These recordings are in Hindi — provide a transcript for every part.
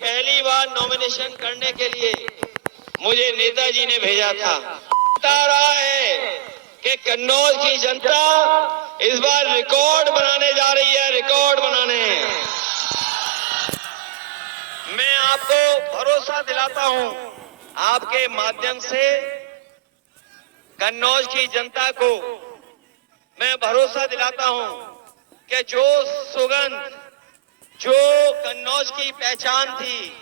पहली बार नॉमिनेशन करने के लिए मुझे नेताजी ने भेजा था। बता रहा है कि कन्नौज की जनता इस बार रिकॉर्ड बनाने जा रही है, रिकॉर्ड बनाने। मैं आपको भरोसा दिलाता हूं, आपके माध्यम से कन्नौज की जनता को मैं भरोसा दिलाता हूं कि जो सुगंध, जो कन्नौज की पहचान थी,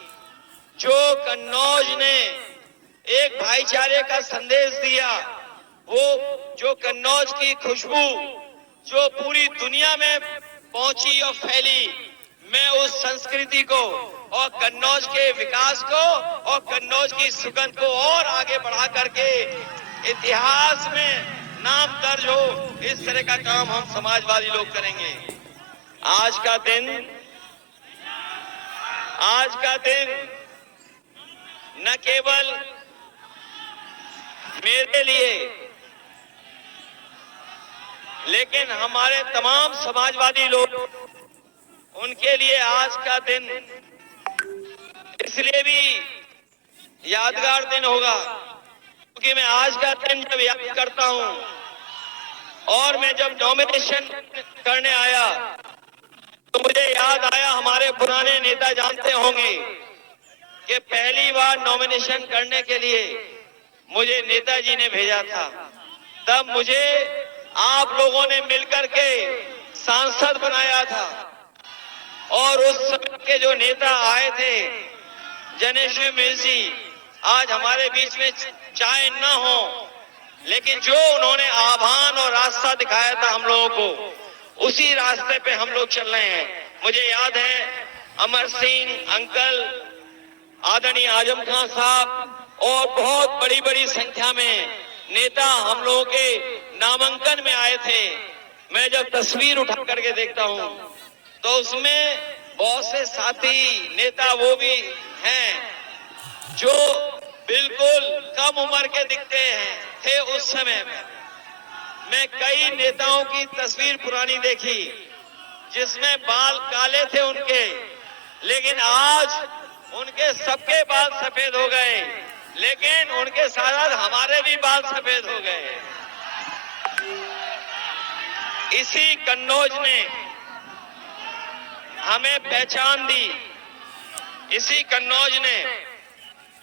जो कन्नौज ने एक भाईचारे का संदेश दिया, वो जो कन्नौज की खुशबू जो पूरी दुनिया में पहुंची और फैली, मैं उस संस्कृति को और कन्नौज के विकास को और कन्नौज की सुगंध को और आगे बढ़ा करके इतिहास में नाम दर्ज हो, इस तरह का काम हम समाजवादी लोग करेंगे। आज का दिन न केवल मेरे लिए, लेकिन हमारे तमाम समाजवादी लोग, उनके लिए आज का दिन इसलिए भी यादगार दिन होगा क्योंकि मैं आज का दिन जब याद करता हूं और मैं जब नॉमिनेशन करने आया तो मुझे याद आया, हमारे पुराने नेता जानते होंगे कि पहली बार नॉमिनेशन करने के लिए मुझे नेताजी ने भेजा था। तब मुझे आप लोगों ने मिलकर के सांसद बनाया था और उस समय के जो नेता आए थे, जनेश्वर मिश्र जी, आज हमारे बीच में चाहे न हो, लेकिन जो उन्होंने आह्वान और रास्ता दिखाया था हम लोगों को, उसी रास्ते पे हम लोग चल रहे हैं। मुझे याद है अमर सिंह अंकल, आदरणीय आजम खान साहब और बहुत बड़ी बड़ी संख्या में नेता हम लोगों के नामांकन में आए थे। मैं जब तस्वीर उठा करके देखता हूं तो उसमें बहुत से साथी नेता वो भी हैं जो बिल्कुल कम उम्र के दिखते थे उस समय में। मैं कई नेताओं की तस्वीर पुरानी देखी जिसमें बाल काले थे उनके, लेकिन आज उनके सबके बाल सफेद हो गए, लेकिन उनके साथ हमारे भी बाल सफेद हो गए। इसी कन्नौज ने हमें पहचान दी, इसी कन्नौज ने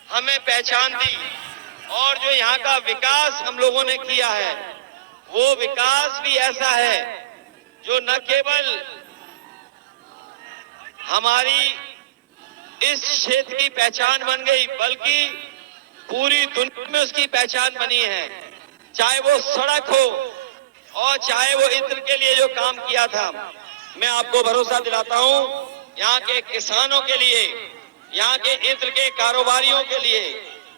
हमें पहचान दी और जो यहाँ का विकास हम लोगों ने किया है, वो विकास भी ऐसा है जो न केवल हमारी इस क्षेत्र की पहचान बन गई, बल्कि पूरी दुनिया में उसकी पहचान बनी है। चाहे वो सड़क हो और चाहे वो इत्र के लिए जो काम किया था। मैं आपको भरोसा दिलाता हूं, यहाँ के किसानों के लिए, यहाँ के इत्र के कारोबारियों के लिए,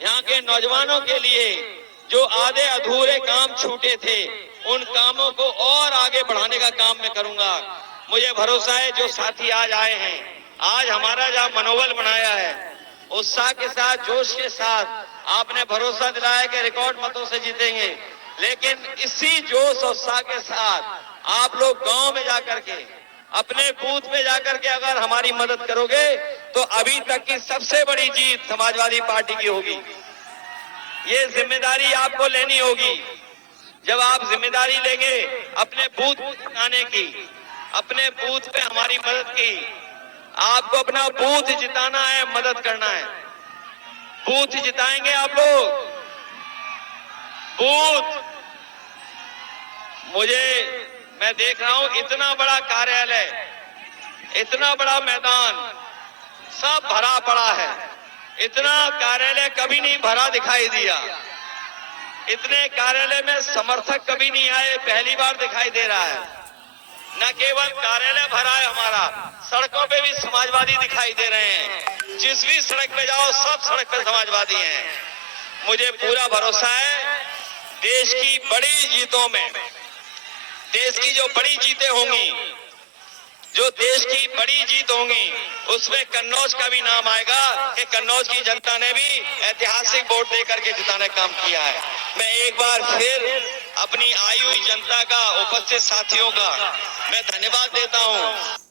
यहाँ के नौजवानों के लिए जो आधे अधूरे काम छूटे थे, उन कामों को और आगे बढ़ाने का काम मैं करूंगा। मुझे भरोसा है जो साथी आज आए हैं, आज हमारा जहाँ मनोबल बनाया है, उत्साह के साथ, जोश के साथ आपने भरोसा दिलाया कि रिकॉर्ड मतों से जीतेंगे, लेकिन इसी जोश और उत्साह के साथ आप लोग गांव में जाकर के, अपने बूथ में जाकर के अगर हमारी मदद करोगे तो अभी तक की सबसे बड़ी जीत समाजवादी पार्टी की होगी। ये जिम्मेदारी आपको लेनी होगी। जब आप जिम्मेदारी लेंगे अपने बूथ आने की, अपने बूथ पे हमारी मदद की, आपको अपना बूथ जिताना है, मदद करना है। बूथ जिताएंगे आप लोग, बूथ। मैं देख रहा हूं इतना बड़ा कार्यालय, इतना बड़ा मैदान, सब भरा पड़ा है। इतना कार्यालय कभी नहीं भरा दिखाई दिया, इतने कार्यालय में समर्थक कभी नहीं आए, पहली बार दिखाई दे रहा है। न केवल कार्यालय भरा है हमारा, सड़कों पे भी समाजवादी दिखाई दे रहे हैं। जिस भी सड़क पे जाओ सब सड़क पे समाजवादी हैं। मुझे पूरा भरोसा है देश की बड़ी जीतों में, देश की जो बड़ी जीतें होंगी, जो देश की बड़ी जीत होंगी, उसमें कन्नौज का भी नाम आएगा कि कन्नौज की जनता ने भी ऐतिहासिक वोट देकर के जिताने का काम किया है। मैं एक बार फिर अपनी आई हुई जनता का, उपस्थित साथियों का मैं धन्यवाद देता हूं।